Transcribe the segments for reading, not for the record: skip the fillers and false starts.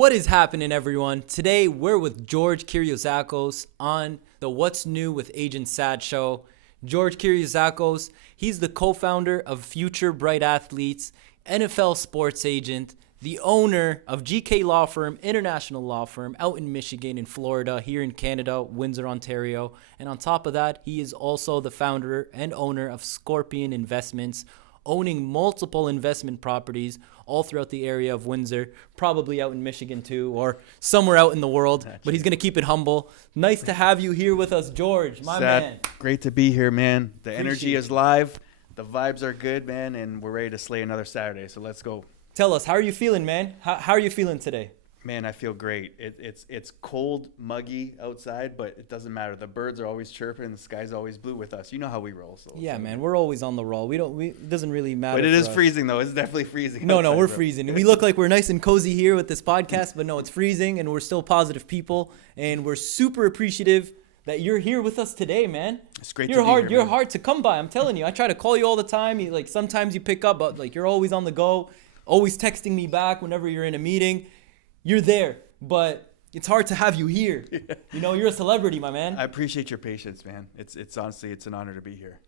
What is happening, everyone? Today, we're with George Kyrgiosakos on the What's New with Agent Saad show. George Kyrgiosakos, he's the co-founder of Future Bright Athletes, NFL sports agent, the owner of GK Law Firm, international law firm out in Michigan and Florida, here in Canada, Windsor, Ontario. And on top of that, he is also the founder and owner of Scorpion Investments, owning multiple investment properties all throughout the area of Windsor, probably out in Michigan too, or somewhere out in the world. But he's going to keep it humble. Nice to have you here with us, George, my Saad, man. great to be here, man. The energy is it. live. The vibes are good, man, and we're ready to slay another Saturday, so let's go. Tell us, how are you feeling, man? How are you feeling today? Man, I feel great. It's cold, muggy outside, but it doesn't matter. The birds are always chirping. The sky's always blue with us. You know how we roll. So Yeah, man, we're always on the roll. It doesn't really matter. But it is for us. freezing, though. It's definitely freezing. No, outside, we're bro. freezing. We look like we're nice and cozy here with this podcast, but no, it's freezing, and we're still positive people, and we're super appreciative that you're here with us today, man. It's great You're to be hard. here, You're man. hard to come by. I'm telling you. I try to call you all the time. Sometimes you pick up, but you're always on the go, always texting me back whenever you're in a meeting. You're there, but it's hard to have you here. Yeah. You know, you're a celebrity, my man. I appreciate your patience, man. It's honestly, it's an honor to be here.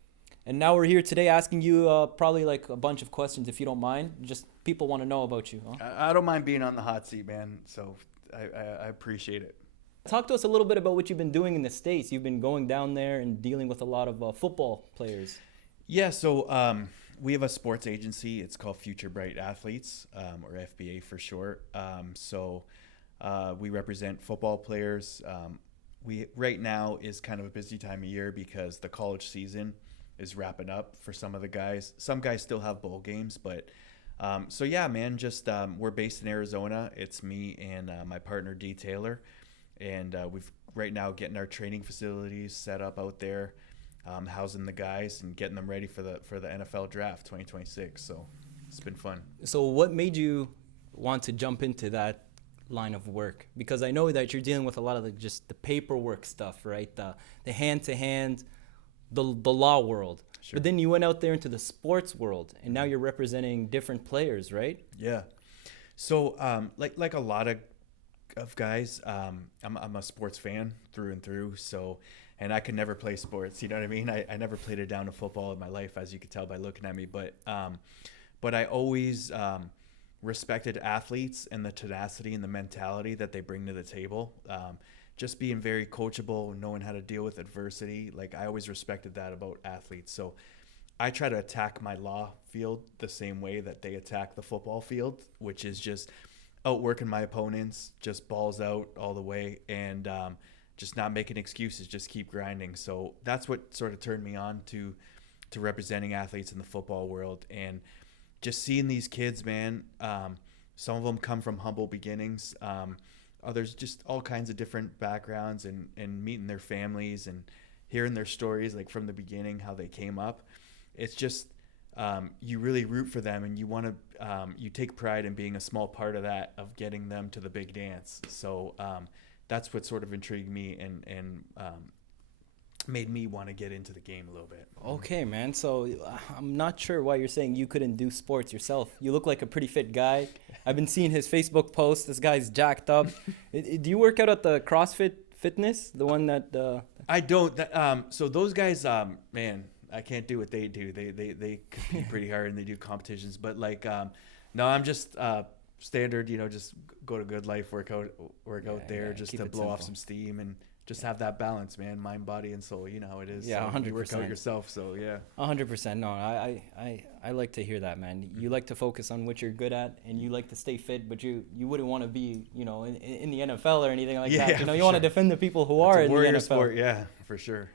And now we're here today asking you probably a bunch of questions, if you don't mind. Just people want to know about you. Huh? I don't mind being on the hot seat, man, so I appreciate it. Talk to us a little bit about what you've been doing in the States. You've been going down there and dealing with a lot of football players. Yeah, so we have a sports agency. It's called Future Bright Athletes, or FBA for short. We represent football players. We right now is kind of a busy time of year because the college season is wrapping up for some of the guys. Some guys still have bowl games, but so yeah, man. Just we're based in Arizona. It's me and my partner D Taylor, and we've right now getting our training facilities set up out there. Housing the guys and getting them ready for the NFL draft 2026. So it's been fun. So what made you want to jump into that line of work? Because I know that you're dealing with a lot of just the paperwork stuff, right? The hand-to-hand, the law world. Sure. But then you went out there into the sports world, and now you're representing different players, right? Yeah. So like a lot of guys, I'm a sports fan through and through. So. And I could never play sports, you know what I mean? I never played a down of football in my life, as you could tell by looking at me. But I always respected athletes and the tenacity and the mentality that they bring to the table. Just being very coachable, knowing how to deal with adversity. I always respected that about athletes. So I try to attack my law field the same way that they attack the football field, which is just outworking my opponents, just balls out all the way, and just not making excuses, just keep grinding. So that's what sort of turned me on to representing athletes in the football world, and just seeing these kids, man. Some of them come from humble beginnings. Others just all kinds of different backgrounds, and meeting their families and hearing their stories, from the beginning, how they came up. It's just, you really root for them, and you want to, you take pride in being a small part of that, of getting them to the big dance. So, that's what sort of intrigued me and made me want to get into the game a little bit. Okay, man. So I'm not sure why you're saying you couldn't do sports yourself. You look like a pretty fit guy. I've been seeing his Facebook posts. This guy's jacked up. Do you work out at the CrossFit Fitness, the one that? I don't. So those guys, man, I can't do what they do. They compete pretty hard and they do competitions. But no, I'm just standard, just go to Good Life, work out there, just to blow off some steam and just have that balance, man, mind, body, and soul. You know how it is. Yeah, 100%. You work out yourself, so yeah. 100%. No, I like to hear that, man. You like to focus on what you're good at, and you like to stay fit, but you wouldn't want to be, in the NFL or anything like that. You want to defend the people who are in the NFL. Sport, yeah, for sure.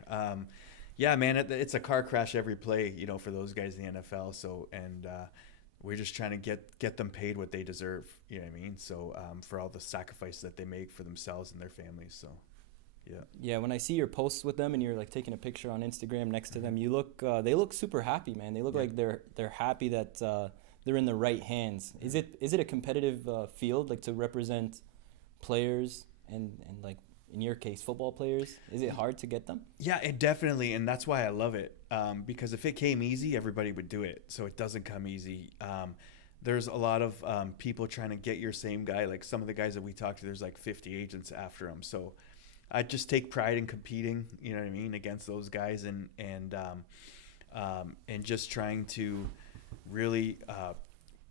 Yeah, man, it's a car crash every play, for those guys in the NFL. So, and we're just trying to get them paid what they deserve. You know what I mean? So for all the sacrifices that they make for themselves and their families. So, yeah. Yeah. When I see your posts with them and you're taking a picture on Instagram next to them, they look super happy, man. They look like they're happy that they're in the right hands. Is it a competitive field, to represent players and in your case, football players? Is it hard to get them? Yeah, it definitely, and that's why I love it. Because if it came easy, everybody would do it. So it doesn't come easy. there's a lot of people trying to get your same guy. Like some of the guys that we talked to, there's like 50 agents after him. So I just take pride in competing, you know what I mean, against those guys, and just trying to really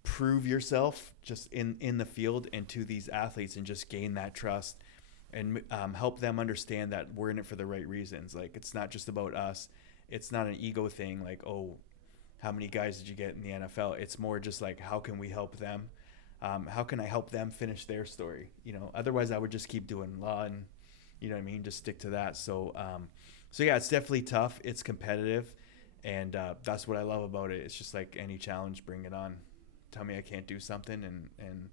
prove yourself just in the field and to these athletes, and just gain that trust, and help them understand that we're in it for the right reasons. Like, it's not just about us. It's not an ego thing. Like, oh, how many guys did you get in the NFL? It's more just like, how can we help them? How can I help them finish their story? You know, otherwise I would just keep doing law and, you know what I mean, just stick to that. So yeah, it's definitely tough. It's competitive, and that's what I love about it. It's just like any challenge, bring it on. Tell me I can't do something, and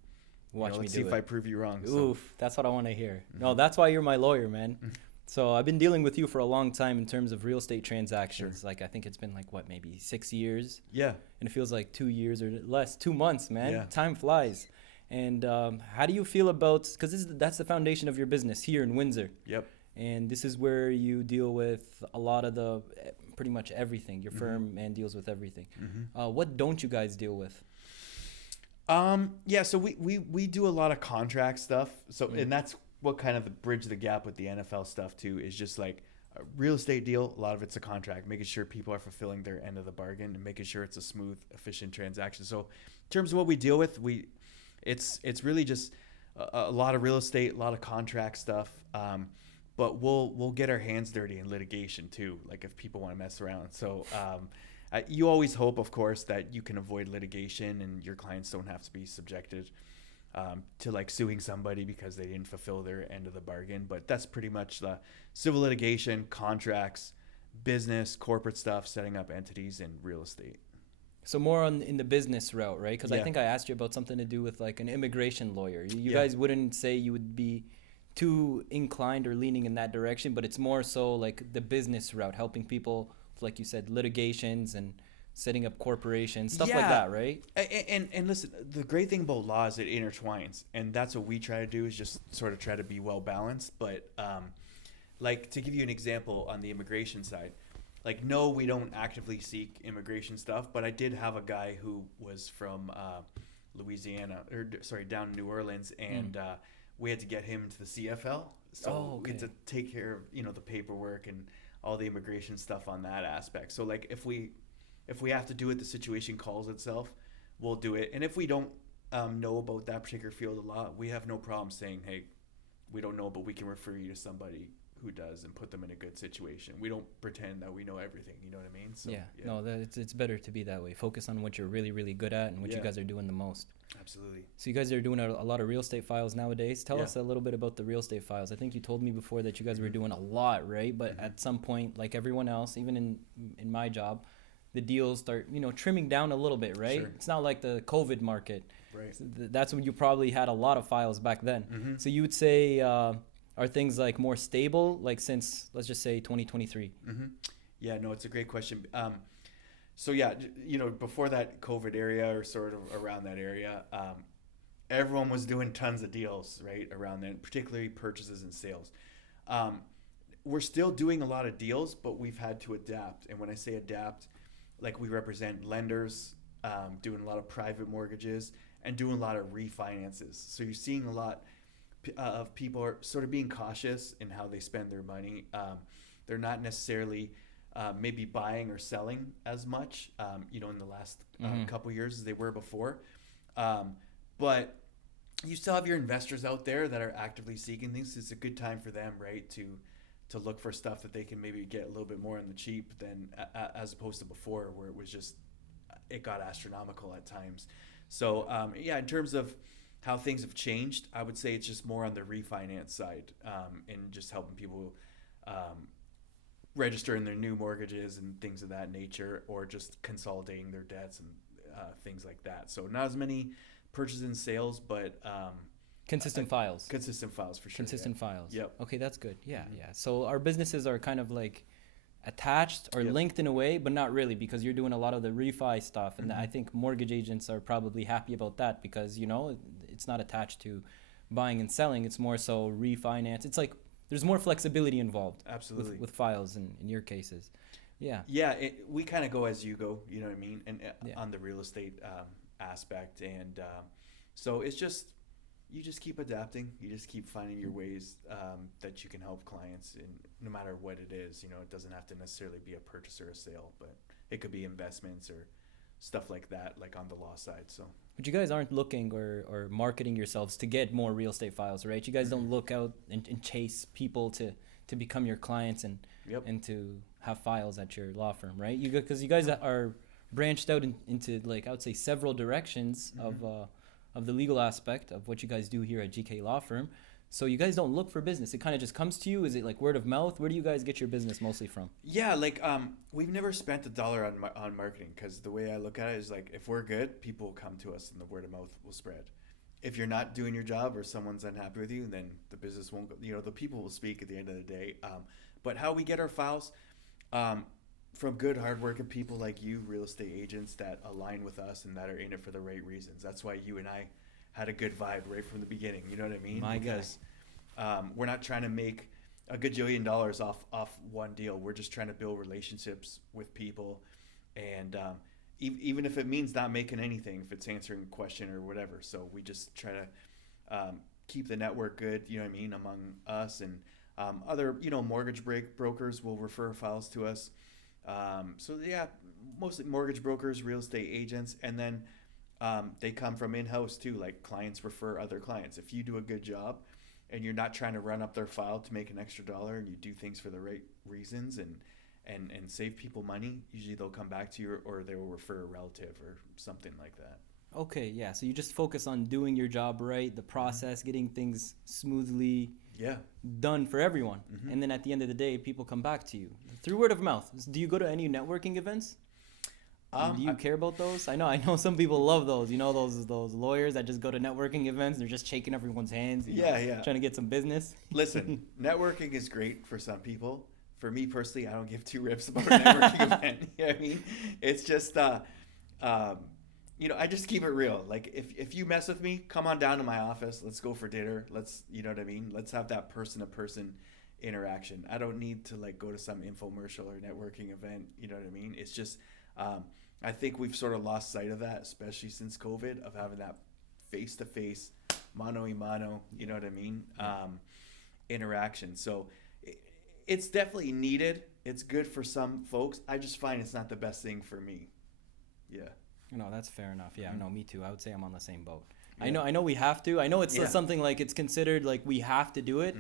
Watch me let's do see if it. I prove you wrong. Oof, that's what I want to hear. Mhm. No, that's why you're my lawyer, man. So I've been dealing with you for a long time in terms of real estate transactions. Sure. Like, I think it's been like, what, maybe 6 years? Yeah. And it feels like 2 years or less, 2 months, man. Yeah. Time flies. And how do you feel about, because that's the foundation of your business here in Windsor. Yep. And this is where you deal with a lot of the, pretty much everything. Your Mhm. firm and deals with everything. Mm-hmm. What don't you guys deal with? Yeah, so we do a lot of contract stuff. So, Mm. and that's what kind of bridge the gap with the NFL stuff too, is just like a real estate deal. A lot of it's a contract, making sure people are fulfilling their end of the bargain and making sure it's a smooth, efficient transaction. So in terms of what we deal with, it's really just a lot of real estate, a lot of contract stuff. But we'll get our hands dirty in litigation too, like if people want to mess around. So, you always hope, of course, that you can avoid litigation and your clients don't have to be subjected to like suing somebody because they didn't fulfill their end of the bargain. But that's pretty much the civil litigation, contracts, business, corporate stuff, setting up entities, and real estate. So more in the business route, right? Because I Yeah. think I asked you about something to do with like an immigration lawyer. You Yeah. guys wouldn't say you would be too inclined or leaning in that direction, but it's more so like the business route, helping people, like you said, litigations and setting up corporations, stuff like Yeah. that, right? And listen, the great thing about law is it intertwines, and that's what we try to do, is just sort of try to be well balanced. But like, to give you an example on the immigration side, like, no, we don't actively seek immigration stuff, but I did have a guy who was from Louisiana, or sorry, down in New Orleans, and we had to get him to the CFL. So we had to take care of, you know, the paperwork and all the immigration stuff on that aspect. So like, if we have to do it, the situation calls itself, we'll do it. And if we don't know about that particular field of law, we have no problem saying, hey, we don't know, but we can refer you to somebody who does, and put them in a good situation. We don't pretend that we know everything, you know what I mean? So, No, it's better to be that way. Focus on what you're really, really good at and what you guys are doing the most. Absolutely. So you guys are doing a lot of real estate files nowadays. Tell Yeah. us a little bit about the real estate files. I think you told me before that you guys were doing a lot, right? But at some point, like everyone else, even in my job, the deals start, trimming down a little bit, right? Sure. It's not like the COVID market. Right. So that's when you probably had a lot of files back then. Mhm. So you would say, are things like more stable, like since, let's just say 2023? Mm-hmm. Yeah, no, it's a great question. So yeah, before that COVID area, or sort of around that area, everyone was doing tons of deals right around then, particularly purchases and sales. We're still doing a lot of deals, but we've had to adapt. And when I say adapt, like, we represent lenders, doing a lot of private mortgages and doing a lot of refinances. So you're seeing a lot of people are sort of being cautious in how they spend their money. They're not necessarily maybe buying or selling as much, in the last couple years as they were before. But you still have your investors out there that are actively seeking things. It's a good time for them, right, to look for stuff that they can maybe get a little bit more on the cheap than as opposed to before, where it got astronomical at times. So in terms of how things have changed, I would say it's just more on the refinance side, and just helping people register in their new mortgages and things of that nature, or just consolidating their debts and things like that. So not as many purchases and sales, but Consistent files. consistent files for sure. Consistent files. Yep. Okay, that's good. Yeah, Mhm. yeah. So our businesses are kind of like attached or Yep. linked in a way, but not really, because you're doing a lot of the refi stuff, and Mhm. I think mortgage agents are probably happy about that, because it's not attached to buying and selling. It's more so refinance. It's like there's more flexibility involved Absolutely. with files in your cases. Yeah. Yeah, we kind of go as you go, you know what I mean? And Yeah. on the real estate aspect. And so it's just, you just keep adapting. You just keep finding your ways that you can help clients, in no matter what it is. You know, it doesn't have to necessarily be a purchase or a sale, but it could be investments or stuff like that, like on the law side. So, But you guys aren't looking or marketing yourselves to get more real estate files, right? You guys don't look out and chase people to become your clients and Yep. and to have files at your law firm, right? Because you guys are branched out into, like, I would say, several directions of the legal aspect of what you guys do here at GK Law Firm. So you guys don't look for business. It kind of just comes to you. Is it like word of mouth? Where do you guys get your business mostly from? Yeah, like we've never spent $1 on marketing, because the way I look at it is, like, if we're good, people will come to us and the word of mouth will spread. If you're not doing your job or someone's unhappy with you, then the business won't go. You know, the people will speak at the end of the day. But how we get our files, from good, hardworking people like you, real estate agents that align with us and that are in it for the right reasons. That's why you and I had a good vibe right from the beginning. You know what I mean? Because we're not trying to make a gajillion dollars off one deal. We're just trying to build relationships with people, and even if it means not making anything, if it's answering a question or whatever. So we just try to keep the network good. You know what I mean, among us, and other, you know, mortgage brokers will refer files to us. So yeah, mostly mortgage brokers, real estate agents, and then they come from in-house too. Like, clients refer other clients. If you do a good job and you're not trying to run up their file to make an extra dollar, and you do things for the right reasons and save people money, usually they'll come back to you, or they will refer a relative or something like that. Okay, yeah. So you just focus on doing your job right, the process, getting things smoothly done for everyone. And then at the end of the day, people come back to you through word of mouth. Do you go to any networking events? Do you care about those? I know some people love those. You know, those lawyers that just go to networking events. They're just shaking everyone's hands. Trying to get some business. Listen, networking is great for some people. For me personally, I don't give two rips about a networking event. You know what I mean? It's just, you know, I just keep it real. Like, if you mess with me, come on down to my office. Let's go for dinner. You know what I mean? Let's have that person-to-person interaction. I don't need to, like, go to some infomercial or networking event. You know what I mean? It's just, I think we've sort of lost sight of that, especially since COVID, of having that face-to-face, mano-a-mano, you know what I mean, interaction. So it's definitely needed. It's good for some folks. I just find it's not the best thing for me. Yeah. No, that's fair enough. Yeah, no, me too. I would say I'm on the same boat. Yeah. I know we have to. I know it's something like it's considered like we have to do it,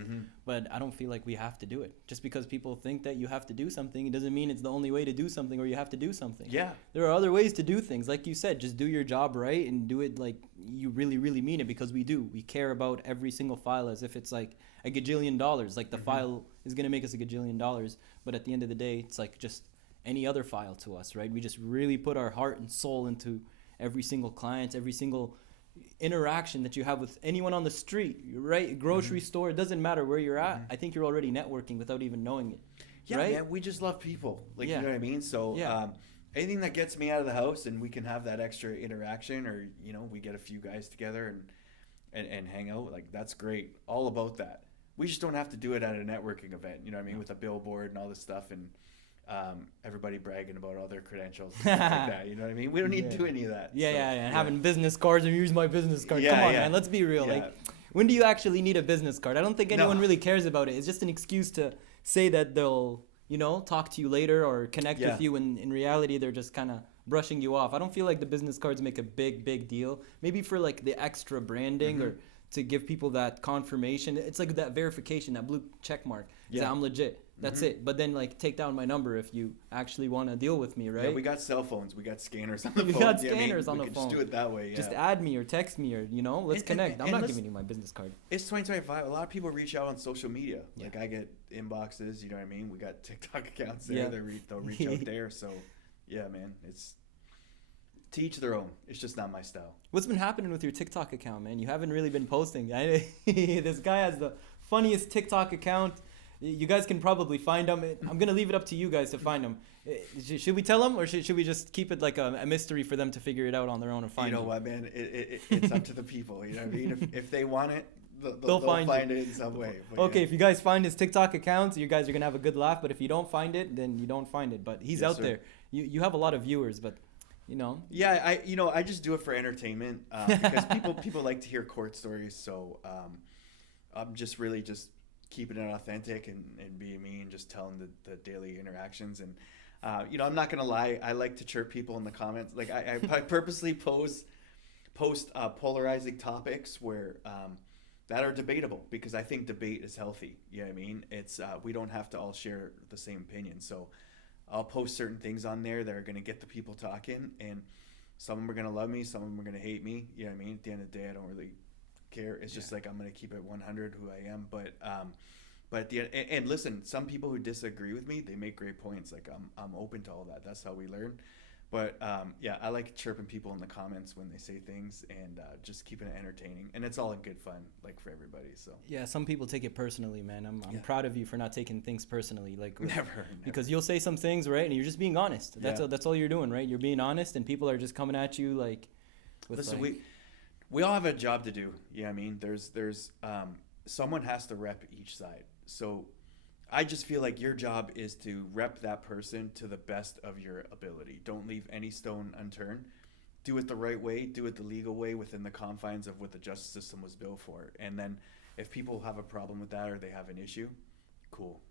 but I don't feel like we have to do it. Just because people think that you have to do something, it doesn't mean it's the only way to do something, or you have to do something. Yeah. There are other ways to do things. Like you said, just do your job right and do it like you really, really mean it, because we do. We care about every single file as if it's like a gajillion dollars. Like the file is going to make us a gajillion dollars, but at the end of the day, it's like just any other file to us, right? We just really put our heart and soul into every single client, every single interaction that you have with anyone on the street, right? Grocery store, it doesn't matter where you're at. I think you're already networking without even knowing it. Yeah, right? man, we just love people. Like, you know what I mean? So anything that gets me out of the house and we can have that extra interaction, or, you know, we get a few guys together and hang out, like, that's great. All about that. We just don't have to do it at a networking event, you know what I mean, with a billboard and all this stuff, and everybody bragging about all their credentials and stuff like that. You know what I mean? We don't need to do any of that. Having business cards, and use my business card. Come on, man. Let's be real. Like, when do you actually need a business card? I don't think anyone really cares about it. It's just an excuse to say that they'll, you know, talk to you later or connect with you. And in reality, they're just kind of brushing you off. I don't feel like the business cards make a big deal. Maybe for like the extra branding or to give people that confirmation. It's like that verification, that blue check mark. That I'm legit. That's it. But then, like, take down my number if you actually want to deal with me, right? Yeah, we got cell phones. We got scanners on the phone. We got scanners on the phone. Just do it that way. Just add me or text me, or, you know, let's connect. I'm not giving you my business card. It's 2025. A lot of people reach out on social media. Like, I get inboxes. You know what I mean? We got TikTok accounts there. They'll reach out there. So, yeah, man, it's to each their own. It's just not my style. What's been happening with your TikTok account, man? You haven't really been posting. This guy has the funniest TikTok account. You guys can probably find him. I'm going to leave it up to you guys to find him. Should we tell them, or should we just keep it like a mystery for them to figure it out on their own and find it? You know what, man? It's up to the people. You know what I mean? If they want it, they'll find it in some way. But okay, if you guys find his TikTok account, you guys are going to have a good laugh. But if you don't find it, then you don't find it. But he's out there. You have a lot of viewers, but Yeah, I just do it for entertainment because people like to hear court stories. So I'm just really just keeping it authentic and being me and just telling the daily interactions. And I'm not gonna lie, I like to chirp people in the comments. Like I purposely post polarizing topics where that are debatable because I think debate is healthy. You know what I mean? It's we don't have to all share the same opinion. So I'll post certain things on there that are going to get the people talking, and some of them are going to love me, some of them are going to hate me. You know what I mean? At the end of the day, I don't really care. It's just like I'm going to keep it 100 who I am. But at the end, and listen, some people who disagree with me, they make great points. Like I'm open to all that. That's how we learn. But yeah, I like chirping people in the comments when they say things and just keeping it entertaining. And it's all in good fun, like for everybody. So yeah, some people take it personally, man. I'm proud of you for not taking things personally, like never. Because you'll say some things, right, and you're just being honest. That's all you're doing, right? You're being honest, and people are just coming at you like. Listen, we all have a job to do. Yeah, I mean, there's someone has to rep each side. So I just feel like your job is to rep that person to the best of your ability. Don't leave any stone unturned. Do it the right way. Do it the legal way within the confines of what the justice system was built for. And then if people have a problem with that or they have an issue, cool.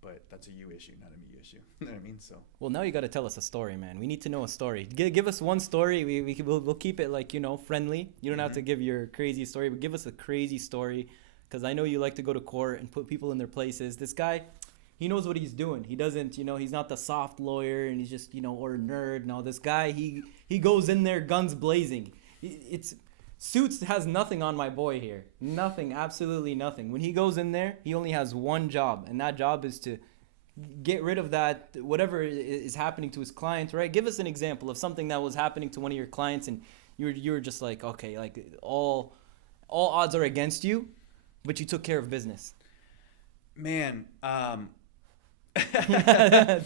But that's a you issue, not a me issue. You know what I mean? So. Well, now you got to tell us a story, man. We need to know a story. Give us one story. We'll keep it like, friendly. You don't have to give your crazy story, but give us a crazy story. Because I know you like to go to court and put people in their places. This guy, he knows what he's doing. He doesn't, he's not the soft lawyer and he's just, or a nerd. No, this guy, he goes in there guns blazing. Suits has nothing on my boy here. Nothing, absolutely nothing. When he goes in there, he only has one job. And that job is to get rid of that, whatever is happening to his client, right? Give us an example of something that was happening to one of your clients and you were just like, okay, like all odds are against you. But you took care of business. Man,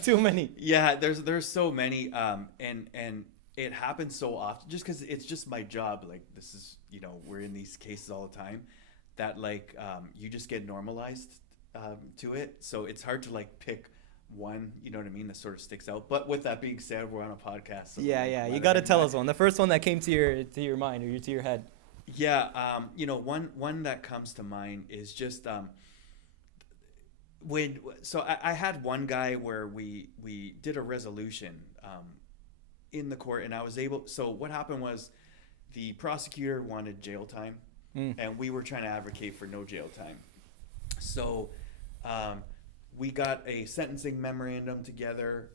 too many. Yeah, there's so many, and it happens so often. Just because it's just my job. Like this is, we're in these cases all the time. That like you just get normalized to it. So it's hard to like pick one. You know what I mean? That sort of sticks out. But with that being said, we're on a podcast. So yeah. You got to tell us one. The first one that came to your mind or to your head. Yeah, one that comes to mind is just I had one guy where we did a resolution in the court, and I was able. So what happened was the prosecutor wanted jail time, and we were trying to advocate for no jail time. So we got a sentencing memorandum together.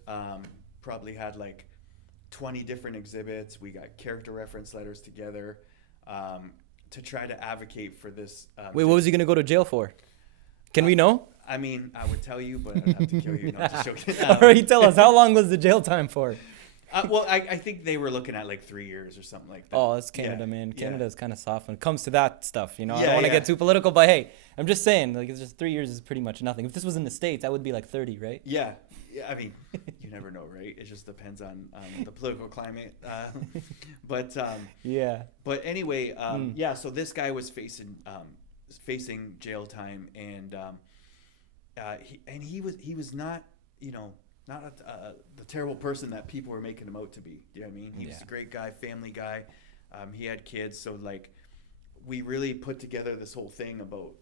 Probably had like 20 different exhibits. We got character reference letters together. To try to advocate for this. Wait, what was he going to go to jail for? Can we know? I mean, I would tell you, but I'd have to kill you. Not to show you. All right, tell us. How long was the jail time for? Well, I think they were looking at like 3 years or something like that. Oh, that's Canada, man. Canada's kind of soft when it comes to that stuff. I don't Yeah, want to get too political, but hey, I'm just saying, like, it's just 3 years is pretty much nothing. If this was in the States, that would be like 30, right? Yeah. I mean, you never know, right? It just depends on the political climate. But yeah. But anyway, so this guy was facing jail time, and he was not, not the terrible person that people were making him out to be. You know what I mean? He was a great guy, family guy. He had kids, so like we really put together this whole thing about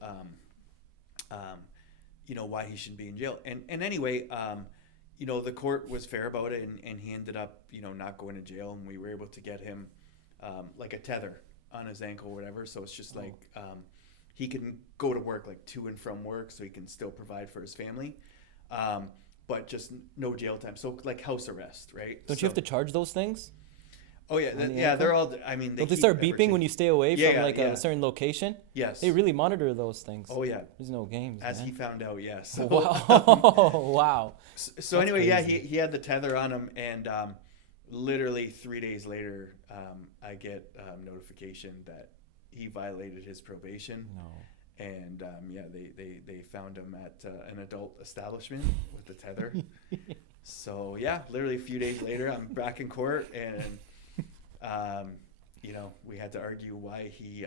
why he shouldn't be in jail. And anyway, the court was fair about it, and he ended up, not going to jail, and we were able to get him like a tether on his ankle or whatever. So it's just like he can go to work, like to and from work, so he can still provide for his family, but just no jail time. So like house arrest, right? Don't you have to charge those things? Oh yeah, they're all. I mean, don't they start beeping when you stay away from a certain location? Yes, they really monitor those things. Oh yeah, there's no games. As man. he found out, yes. So, wow. So anyway, crazy. He had the tether on him, and literally 3 days later, I get notification that he violated his probation. No. And they found him at an adult establishment with the tether. So yeah, literally a few days later, I'm back in court, and we had to argue why he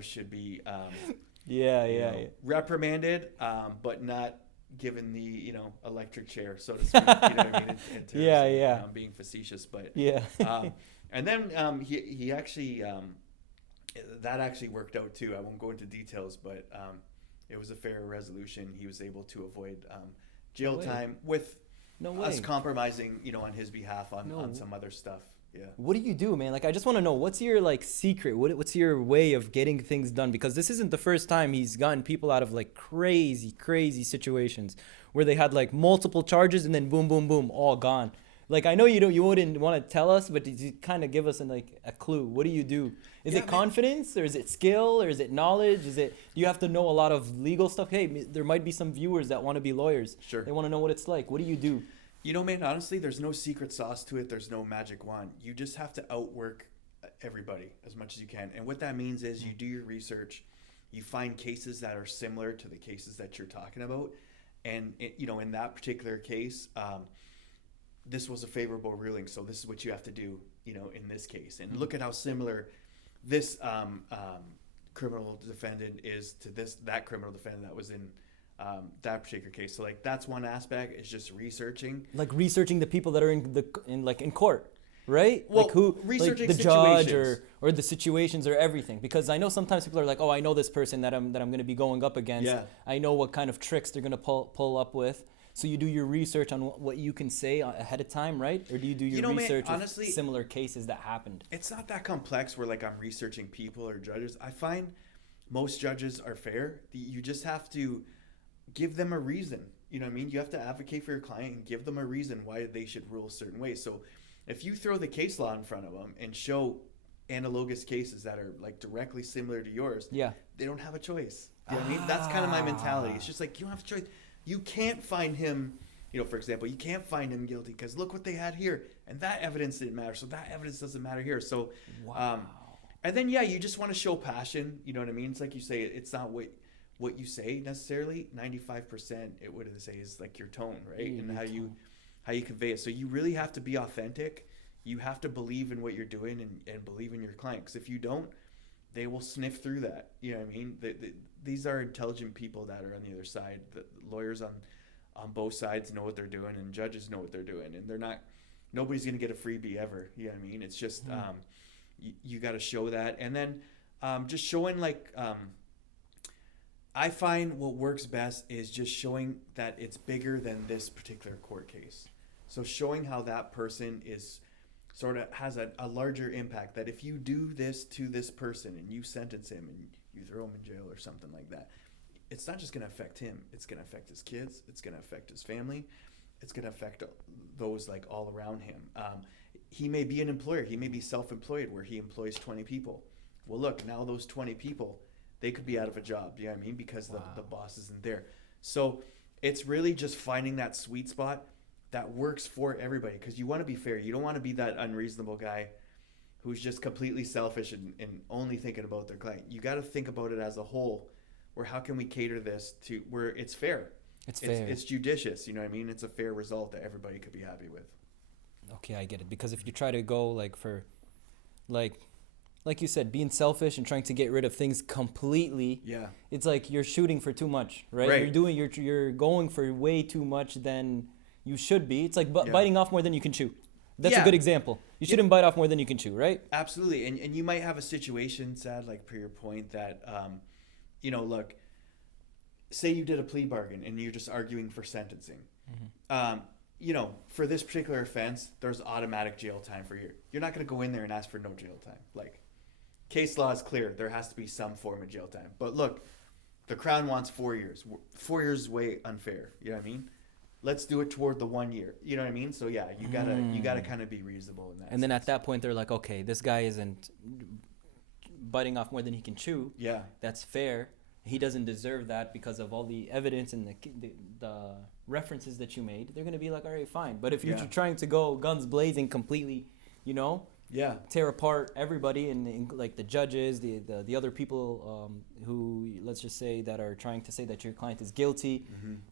should be reprimanded, but not given the electric chair, so to speak. You know what I mean? In terms Yeah, of, yeah. I'm being facetious, but Yeah. and then he actually that actually worked out too. I won't go into details, but it was a fair resolution. He was able to avoid jail way. time with No us way. compromising, on his behalf on No. some other stuff. Yeah. What do you do, man? Like, I just want to know, what's your like secret? What's your way of getting things done? Because this isn't the first time he's gotten people out of like crazy situations where they had like multiple charges and then boom, boom, boom, all gone. Like, I know you wouldn't want to tell us, but did you kind of give us a clue? What do you do? Is Yeah, it man. confidence, or is it skill, or is it knowledge? Do you have to know a lot of legal stuff? Hey, there might be some viewers that want to be lawyers. Sure. They want to know what it's like. What do you do? Man, honestly, there's no secret sauce to it. There's no magic wand. You just have to outwork everybody as much as you can. And what that means is you do your research, you find cases that are similar to the cases that you're talking about. And, in that particular case, this was a favorable ruling. So this is what you have to do, in this case. And look at how similar this criminal defendant is to that criminal defendant that was in that particular case. So like that's one aspect, is just researching. Like researching the people that are in court, right? Well, like who, researching like the judge situations. or the situations or everything. Because I know sometimes people are like, oh, I know this person that I'm going to be going up against. Yeah. I know what kind of tricks they're going to pull up with. So you do your research on what you can say ahead of time, right? Or do you do your Man, research honestly, with similar cases that happened? It's not that complex where like I'm researching people or judges. I find most judges are fair. You just have to give them a reason. You know what I mean? You have to advocate for your client and give them a reason why they should rule a certain way. So if you throw the case law in front of them and show analogous cases that are like directly similar to yours, Yeah. they don't have a choice. You know what I mean? That's kind of my mentality. It's just like, you don't have a choice. You can't find him, for example, you can't find him guilty because look what they had here. And that evidence didn't matter. So that evidence doesn't matter here. So, Wow. and then, yeah, you just want to show passion. You know what I mean? It's like you say, it's not what you say necessarily. 95%, what do they say, is like your tone, right? And how you convey it. So you really have to be authentic. You have to believe in what you're doing and believe in your client. Because if you don't, they will sniff through that. You know what I mean? These are intelligent people that are on the other side. The lawyers on both sides know what they're doing, and judges know what they're doing. And nobody's going to get a freebie ever. You know what I mean? It's just, you got to show that. And then just showing I find what works best is just showing that it's bigger than this particular court case. So showing how that person is sort of has a larger impact, that if you do this to this person and you sentence him and you throw him in jail or something like that, it's not just going to affect him. It's going to affect his kids. It's going to affect his family. It's going to affect those like all around him. He may be an employer. He may be self-employed where he employs 20 people. Well, look, now those 20 people, they could be out of a job. You know what I mean? Because the boss isn't there. So it's really just finding that sweet spot that works for everybody, because you want to be fair. You don't want to be that unreasonable guy who's just completely selfish and only thinking about their client. You got to think about it as a whole, where how can we cater this to where it's fair? It's fair. It's judicious. You know what I mean? It's a fair result that everybody could be happy with. Okay, I get it. Because if you try to go like you said, being selfish and trying to get rid of things completely, Yeah. it's like you're shooting for too much, right? Right. You're going for way too much than you should be. It's like Yeah. biting off more than you can chew. That's Yeah. a good example. You shouldn't bite off more than you can chew, right? Absolutely. And you might have a situation, Sad, like per your point, that, look, say you did a plea bargain and you're just arguing for sentencing. For this particular offense, there's automatic jail time for you. You're not going to go in there and ask for no jail time. Like, case law is clear. There has to be some form of jail time. But look, the Crown wants 4 years. 4 years is way unfair. You know what I mean? Let's do it toward the 1 year. You know what I mean? So yeah, you gotta kind of be reasonable in that. And then at that point, they're like, okay, this guy isn't biting off more than he can chew. Yeah. That's fair. He doesn't deserve that because of all the evidence and the references that you made. They're gonna be like, all right, fine. But if you're trying to go guns blazing completely, Yeah. tear apart everybody and like the judges, the other people who, let's just say, that are trying to say that your client is guilty,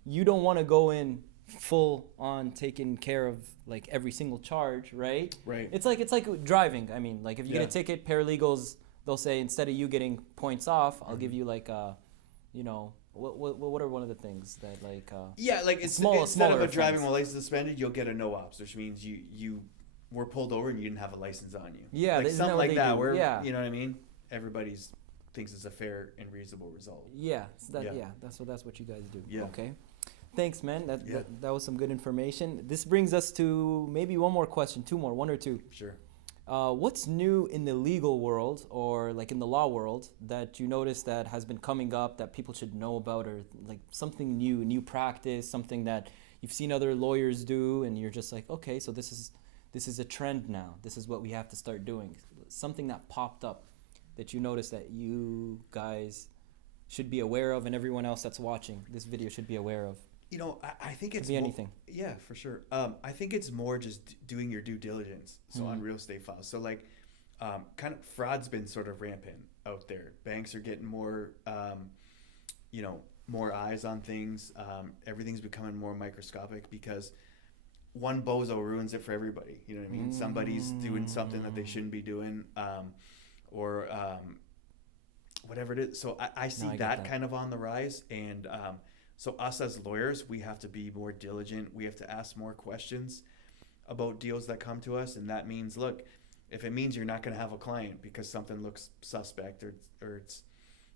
you don't want to go in full on taking care of like every single charge, right? Right. It's like driving. I mean, like if you get a ticket, paralegals, they'll say instead of you getting points off, I'll give you like you know, what are one of the things that like Yeah, like it's small instead of smaller a driving offense. while license suspended, you'll get a no ops, which means you were pulled over and you didn't have a license on you. Yeah, Like isn't that something what like they that, do? where Yeah. you know what I mean. Everybody's thinks it's a fair and reasonable result. Yeah, so that, Yeah. yeah, that's what you guys do. Yeah. Okay. Thanks, man. That, Yeah. that was some good information. This brings us to maybe one more question, one or two. Sure. What's new in the legal world or like in the law world that you notice that has been coming up that people should know about, or like something new practice, something that you've seen other lawyers do and you're just like, okay, so this is a trend now. This is what we have to start doing. Something that popped up that you notice that you guys should be aware of and everyone else that's watching this video should be aware of. You know, I think Could it's be anything. Yeah, for sure. I think it's more just doing your due diligence. So on real estate files. So like, kind of fraud's been sort of rampant out there. Banks are getting more, you know, more eyes on things. Everything's becoming more microscopic because one bozo ruins it for everybody. You know what I mean? Somebody's doing something that they shouldn't be doing, or whatever it is. So I see that kind of on the rise, and so us as lawyers, we have to be more diligent. We have to ask more questions about deals that come to us, and that means, look, if it means you're not going to have a client because something looks suspect or it's,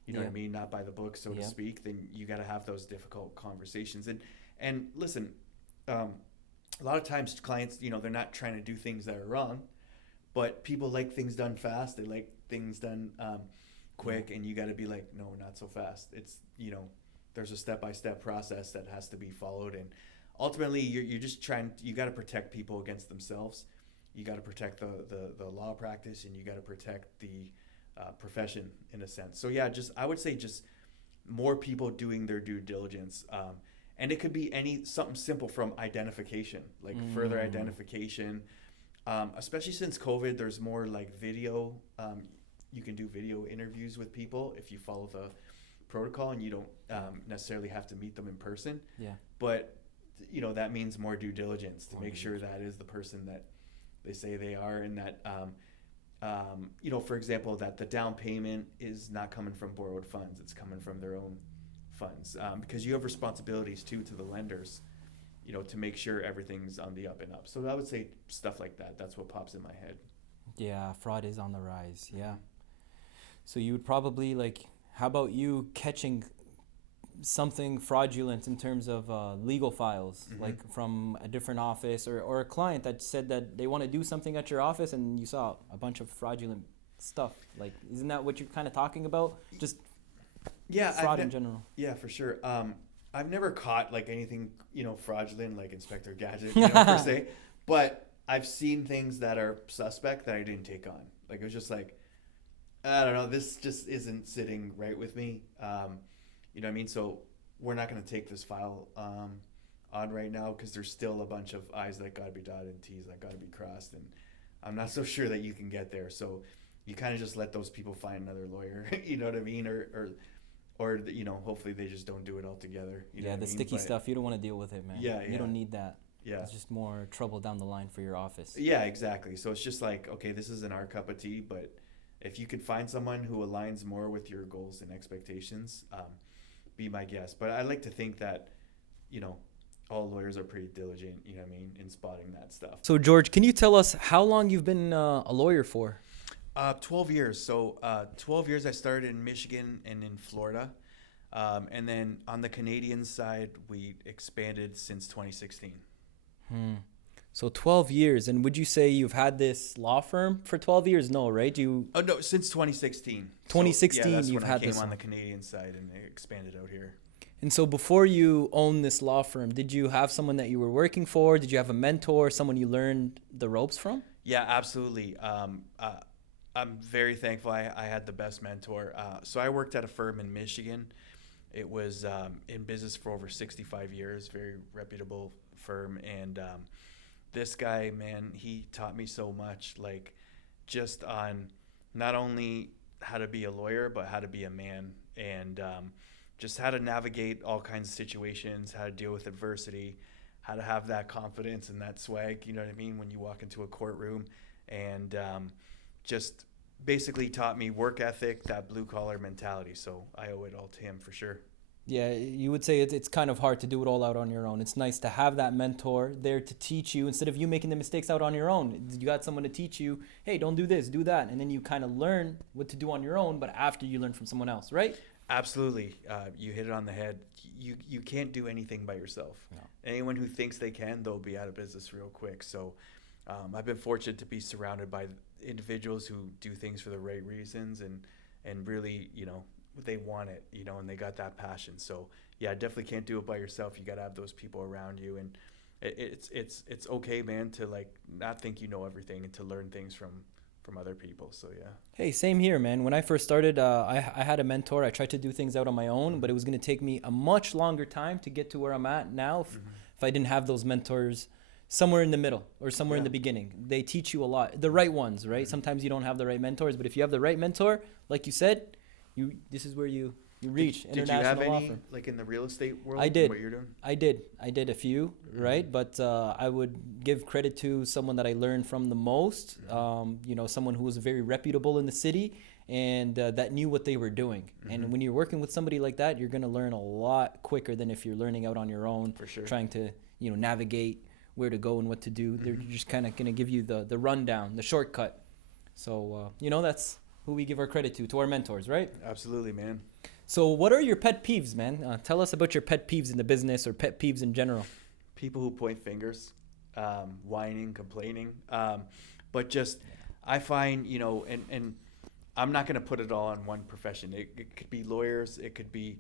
you know what I mean, not by the book, so to speak, then you got to have those difficult conversations. And listen, a lot of times clients, you know, they're not trying to do things that are wrong, but people like things done fast. They like things done quick, and you got to be like, no, not so fast. It's, you know, there's a step-by-step process that has to be followed, and ultimately you're just trying, you got to protect people against themselves. You got to protect the law practice, and you got to protect the profession in a sense. So yeah, I would say just more people doing their due diligence, and it could be something simple from identification, like further identification, especially since COVID. There's more like video. You can do video interviews with people if you follow the protocol, and you don't necessarily have to meet them in person. Yeah. But you know, that means more due diligence to make sure that is the person that they say they are, and that you know, for example, that the down payment is not coming from borrowed funds, it's coming from their own funds, because you have responsibilities too to the lenders, you know, to make sure everything's on the up and up. So I would say stuff like that. That's what pops in my head. Yeah, fraud is on the rise. Yeah. So you would probably like, how about you catching something fraudulent in terms of legal files, like from a different office, or a client that said that they want to do something at your office and you saw a bunch of fraudulent stuff? Like, isn't that what you're kind of talking about? Just fraud in general. Yeah, for sure. I've never caught like anything, you know, fraudulent, like Inspector Gadget, you know, per se, but I've seen things that are suspect that I didn't take on. Like, it was just like, I don't know, this just isn't sitting right with me. You know what I mean? So we're not going to take this file on right now because there's still a bunch of I's that got to be dotted and T's that got to be crossed, and I'm not so sure that you can get there. So you kind of just let those people find another lawyer, you know what I mean? Or you know, hopefully they just don't do it altogether. You know the sticky stuff, you don't want to deal with it, man. Yeah, You don't need that. Yeah. It's just more trouble down the line for your office. Yeah, exactly. So it's just like, okay, this isn't our cup of tea, but if you could find someone who aligns more with your goals and expectations, be my guest. But I like to think that, you know, all lawyers are pretty diligent, you know what I mean, in spotting that stuff. So George, can you tell us how long you've been a lawyer for? 12 years. So 12 years I started in Michigan and in Florida. And then on the Canadian side, we expanded since 2016. So 12 years. And would you say you've had this law firm for 12 years? No, right? Oh, no, since 2016. 2016, so, yeah, that's you've when had I came this on the Canadian side and they expanded out here. And so before you owned this law firm, did you have someone that you were working for? Did you have a mentor, someone you learned the ropes from? Yeah, absolutely. I'm very thankful I had the best mentor. So I worked at a firm in Michigan. It was in business for over 65 years, very reputable firm. And this guy, man, he taught me so much, like just on not only how to be a lawyer, but how to be a man, and just how to navigate all kinds of situations, how to deal with adversity, how to have that confidence and that swag, you know what I mean, when you walk into a courtroom, and just basically taught me work ethic, that blue collar mentality. So I owe it all to him for sure. Yeah, you would say it's kind of hard to do it all out on your own. It's nice to have that mentor there to teach you instead of you making the mistakes out on your own. You got someone to teach you, hey, don't do this, do that. And then you kind of learn what to do on your own, but after you learn from someone else, right? Absolutely. You hit it on the head. You can't do anything by yourself. No. Anyone who thinks they can, they'll be out of business real quick. So I've been fortunate to be surrounded by individuals who do things for the right reasons and really, they want it, and they got that passion. So yeah, definitely can't do it by yourself. You got to have those people around you, and it's okay, man, to like not think you know everything and to learn things from other people. So yeah. Hey, same here, man. When I first started, I had a mentor. I tried to do things out on my own, but it was going to take me a much longer time to get to where I'm at now if I didn't have those mentors somewhere in the middle or somewhere in the beginning. They teach you a lot. The right ones, right? Sometimes you don't have the right mentors, but if you have the right mentor, like you said, this is where you reach Did you international have law any firm. like in the real estate world? I did. What you're doing? I did a few, right? But I would give credit to someone that I learned from the most. Someone who was very reputable in the city and that knew what they were doing. And when you're working with somebody like that, you're going to learn a lot quicker than if you're learning out on your own, For sure. trying to navigate where to go and what to do. They're just kind of going to give you the rundown, the shortcut. So that's who we give our credit to our mentors, right? Absolutely, man. So what are your pet peeves, man? Tell us about your pet peeves in the business or pet peeves in general. People who point fingers, whining, complaining. But just, I find, and I'm not going to put it all on one profession. It could be lawyers. It could be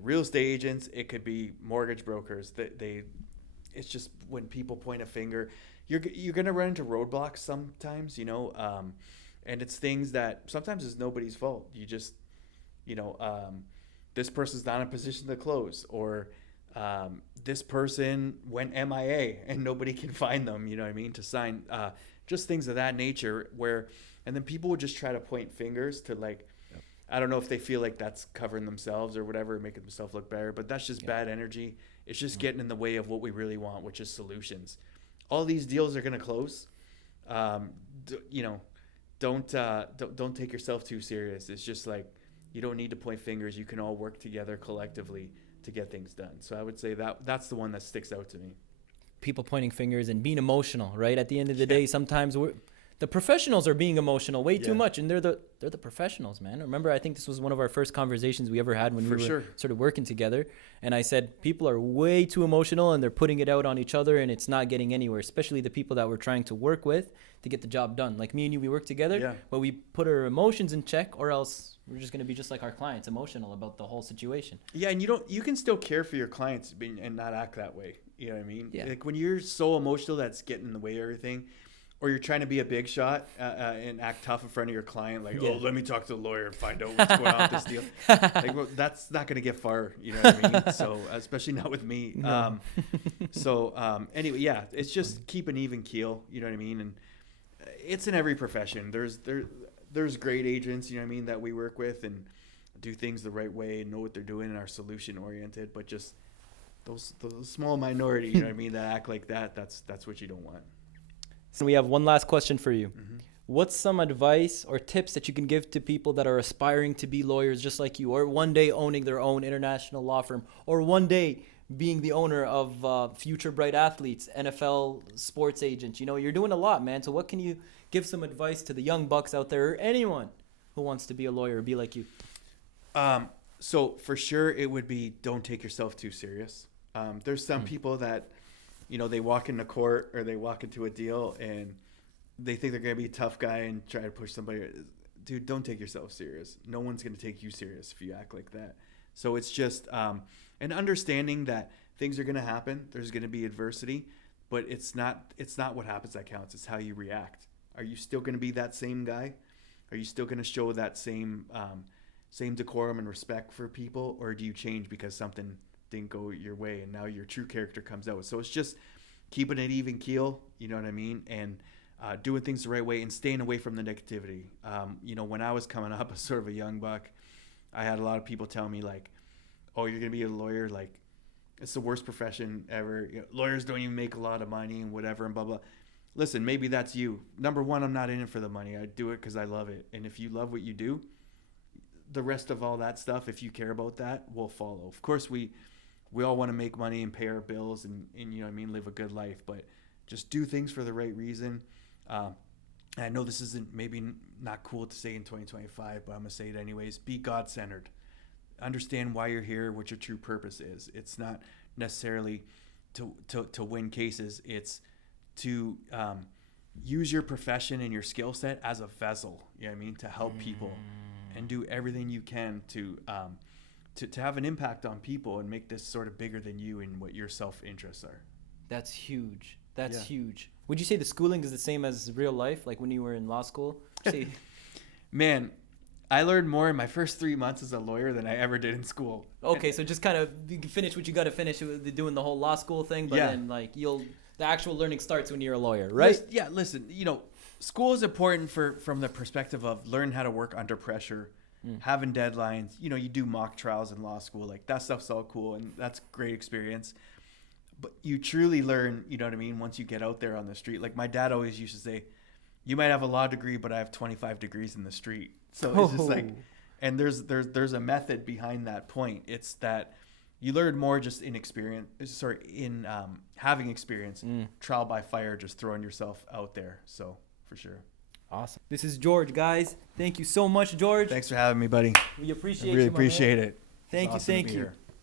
real estate agents. It could be mortgage brokers. It's just when people point a finger, you're going to run into roadblocks sometimes, and it's things that sometimes it's nobody's fault. You just, this person's not in a position to close, or this person went MIA and nobody can find them, to sign, just things of that nature and then people would just try to point fingers to I don't know if they feel like that's covering themselves or whatever, making themselves look better, but that's just bad energy. It's just getting in the way of what we really want, which is solutions. All these deals are going to close. Don't take yourself too serious. It's just you don't need to point fingers. You can all work together collectively to get things done. So I would say that's the one that sticks out to me. People pointing fingers and being emotional, right? At the end of the day, sometimes the professionals are being emotional way too much, and they're the professionals, man. Remember, I think this was one of our first conversations we ever had when we were sort of working together. And I said, people are way too emotional and they're putting it out on each other and it's not getting anywhere, especially the people that we're trying to work with to get the job done. Like me and you, we work together, but we put our emotions in check, or else we're just going to be just like our clients, emotional about the whole situation. Yeah, and you can still care for your clients and not act that way. You know what I mean? Yeah. Like when you're so emotional, that's getting in the way of everything. Or you're trying to be a big shot and act tough in front of your client, oh, let me talk to the lawyer and find out what's going on with this deal. That's not going to get far, you know what I mean? So, especially not with me. No. Anyway, yeah, it's just keep an even keel, you know what I mean? And it's in every profession. There's great agents, you know what I mean, that we work with and do things the right way and know what they're doing and are solution oriented. But just those small minority, you know what I mean, that act like that. That's what you don't want. So we have one last question for you. What's some advice or tips that you can give to people that are aspiring to be lawyers just like you, or one day owning their own international law firm, or one day being the owner of Future Bright Athletes, NFL sports agent? You're doing a lot, man. So what can you give some advice to the young bucks out there, or anyone who wants to be a lawyer or be like you? So for sure it would be, don't take yourself too serious. There's some people that, they walk into court or they walk into a deal and they think they're going to be a tough guy and try to push somebody. Dude, don't take yourself serious. No one's going to take you serious if you act like that. So it's just an understanding that things are going to happen. There's going to be adversity, but it's not what happens that counts. It's how you react. Are you still going to be that same guy? Are you still going to show that same decorum and respect for people, or do you change because something didn't go your way and now your true character comes out? So it's just keeping an even keel, you know what I mean, and doing things the right way and staying away from the negativity. When I was coming up as sort of a young buck, I had a lot of people tell me oh, you're gonna be a lawyer, it's the worst profession ever. Lawyers don't even make a lot of money and whatever and blah blah. listen, maybe that's you. Number one, I'm not in it for the money. I do it because I love it. And if you love what you do, the rest of all that stuff, if you care about that, will follow. Of course, we all want to make money and pay our bills and you know what I mean, live a good life, but just do things for the right reason. I know this isn't maybe not cool to say in 2025, but I'm going to say it anyways. Be God-centered. Understand why you're here, what your true purpose is. It's not necessarily to win cases. It's to use your profession and your skill set as a vessel, you know what I mean, to help people and do everything you can to have an impact on people and make this sort of bigger than you and what your self-interests are. That's huge. That's huge. Would you say the schooling is the same as real life, like when you were in law school? Man, I learned more in my first 3 months as a lawyer than I ever did in school. Okay, so just kind of you can finish what you got to finish with doing the whole law school thing, but then like the actual learning starts when you're a lawyer, right? Yeah, listen, you know, school is important from the perspective of learning how to work under pressure, having deadlines. You know, you do mock trials in law school. Like, that stuff's all cool, and that's great experience. But you truly learn, you know what I mean, once you get out there on the street. Like, my dad always used to say, you might have a law degree, but I have 25 degrees in the street. So it's just like, and there's a method behind that point. It's that you learn more just in having experience, trial by fire, just throwing yourself out there. So for sure. Awesome. This is George, guys. Thank you so much, George. Thanks for having me, buddy. We appreciate I really you, my appreciate man. it. Thank you. Awesome Thank to be you. here.